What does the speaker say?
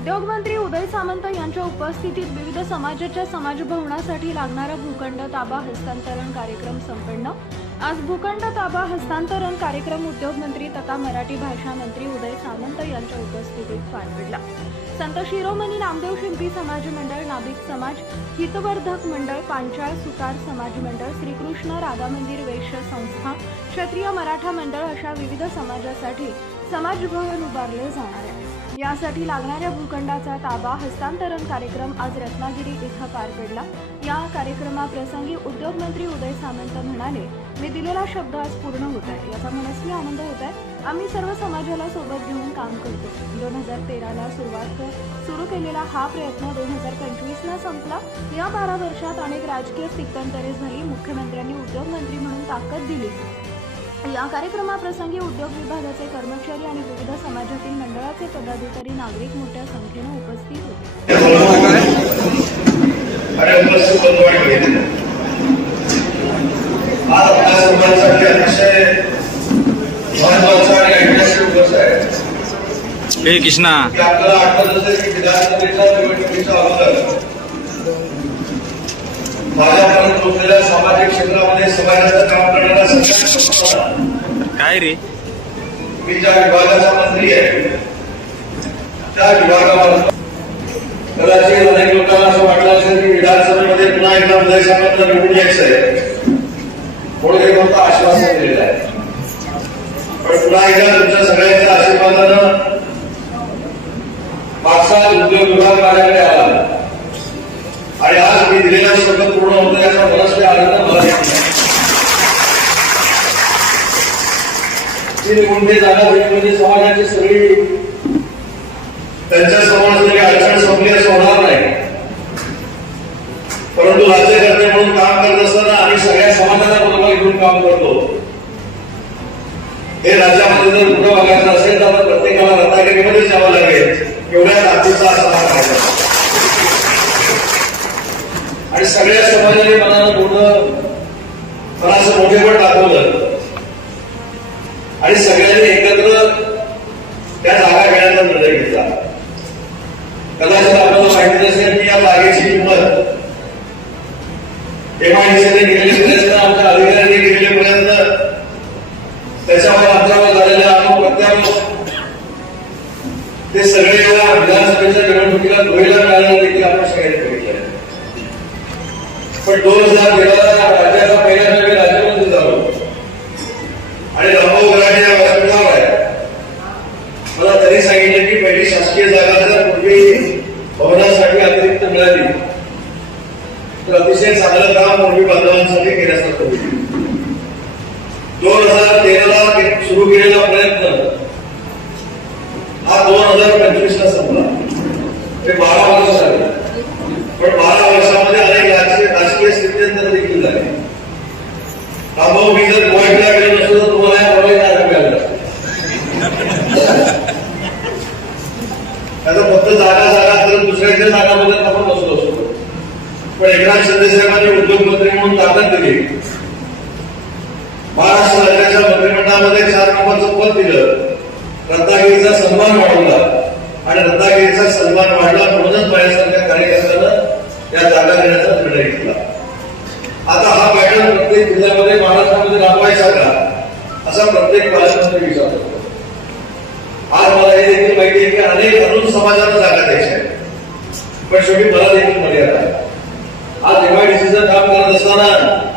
उद्योगमंत्री उदय सामंत यांच्या उपस्थितीत विविध समाजाच्या समाजभवनासाठी लागणारा भूखंड ताबा हस्तांतरण कार्यक्रम संपन्न. आज भूखंड ताबा हस्तांतरण कार्यक्रम उद्योगमंत्री तथा मराठी भाषा मंत्री उदय सामंत यांच्या उपस्थितीत पार पडला. संत शिरोमणी नामदेव शिंपी समाज मंडळ नाभिक समाज हितवर्धक मंडळ पांचाळ सुतार समाज मंडळ श्रीकृष्ण राधा मंदिर वैश्य संस्था क्षत्रिय मराठा मंडळ अशा विविध समाजासाठी समाजभवन उभारले जाणार आहे. यासाठी लागणाऱ्या भूखंडाचा ताबा हस्तांतरण कार्यक्रम आज रत्नागिरी इथं पार पडला. या कार्यक्रमाप्रसंगी उद्योगमंत्री उदय सामंत म्हणाले मी दिलेला शब्द आज पूर्ण होत आहे. याचा मनस्वी आनंद होत आहे. आम्ही सर्व समाजाला सोबत घेऊन काम करतो. दोन हजार तेराला सुरुवात सुरू केलेला हा प्रयत्न दोन हजार पंचवीसला संपला. या बारा वर्षात अनेक राजकीय स्थित्यंतरे झाली. मुख्यमंत्र्यांनी उद्योगमंत्री म्हणून ताकद दिली. या कार्यक्रमाप्रसंगी उद्योग विभागाचे कर्मचारी आणि विविध समाजातील मंडळाचे पदाधिकारी नागरिक मोठ्या संख्येनं उपस्थित होते. हे कृष्णा. पोचलेल्या सामाजिक क्षेत्रामध्ये समाजाचं काय रे? मी ज्या विभागाचा मंत्री आहे त्या विभागावर कदाचित अनेक लोकांना असं वाटलं असेल की विधानसभेमध्ये पुन्हा एकदा उदय सामंत निवडून यायचं आहे म्हणून हे फक्त आश्वासन दिलेलं आहे पण पुन्हा एकदा तुमच्या सगळ्यांच्या आशीर्वादानं मागचा उद्योग विभाग माझ्याकडे आला आणि आज मी दिलेला शब्द पूर्ण होतो याचा मनस्वी आनंद मला देखील जागा म्हणजे समाजाची सगळी त्यांच्यासमोर अडचण संपली असं होणार नाही. परंतु राज्यकर्ते म्हणून काम करत असताना आम्ही सगळ्या समाजाला बरोबर घेऊन काम करतो. हे राज्यामध्ये जर कुठं बघायचं असेल तर आता प्रत्येकाला रत्नागिरीमध्येच जावं लागेल. एवढ्या जातीचा समाज आहे. आणि सगळ्या समाजाने मनानं मोठं मनाचं मोठेपण दाखवलं. आणि सगळ्यांनी एकत्र त्या जागा घेण्याचा निर्णय घेतला. कदाचित आपल्याला माहिती असेल की या जागेची किंमत एमआयडीसीने केलेले प्रयत्न आमच्या अधिकाऱ्यांनी गेलेपर्यंत त्याच्यावर आमच्यावर झालेल्या आरोप प्रत्यारोप ते सगळे या विधानसभेच्या निवडणुकीला धुळीला मिळाले देखील आपण सगळ्यांनी बघितलं. पण दोन हजार तेराला राज्याचा पहिल्यांदा नवीन राज्यमंत्री झालो आणि रामभाऊ गराडे या व्यासपीठावर आहे मला तरी सांगितलं की पहिली शासकीय जागा जर पूर्वी भवनासाठी अतिरिक्त मिळाली तर अतिशय चांगलं काम पूर्वी बांधवांसाठी केल्यासारखं होईल दोन हजार तेराला सुरू केलेला प्रयत्न हा दोन हजार पंचवीस ला संपला. ते बारा वर्ष झाले. पण बारा वर्षामध्ये अनेक राजकीय राजकीय स्थित्यंतर देखील झाले. रामभाऊ मी जर गोव्याला गेलो नसतो तर तुम्हाला या गोव्याला नाही त्याचा फक्त जागा जागा तर दुसऱ्याच्या जागा बदलत आपण बसलो असतो. पण एकनाथ शिंदे साहेबांनी उद्योगमंत्री म्हणून ताकद दिली. महाराष्ट्र राज्याच्या मंत्रिमंडळामध्ये चार नंबरचं पद दिलं. रत्नागिरीचा सन्मान वाढवला आणि रत्नागिरीचा सन्मान वाढला म्हणूनच माझ्यासारख्या कार्यकर्त्यानं या जागा देण्याचा निर्णय घेतला. आता हा पॅटर्न प्रत्येक जिल्ह्यामध्ये महाराष्ट्रामध्ये राबवायचा का? असा प्रत्येक पालकमंत्री विचारतो आज मला हे देखील माहिती आहे की अनेक अरुण समाजाला जागा द्यायच्या आहे. पण शेवटी मला देखील मर्यादा आहे. आज एमआयडीसीचं काम करत असताना ज्यांना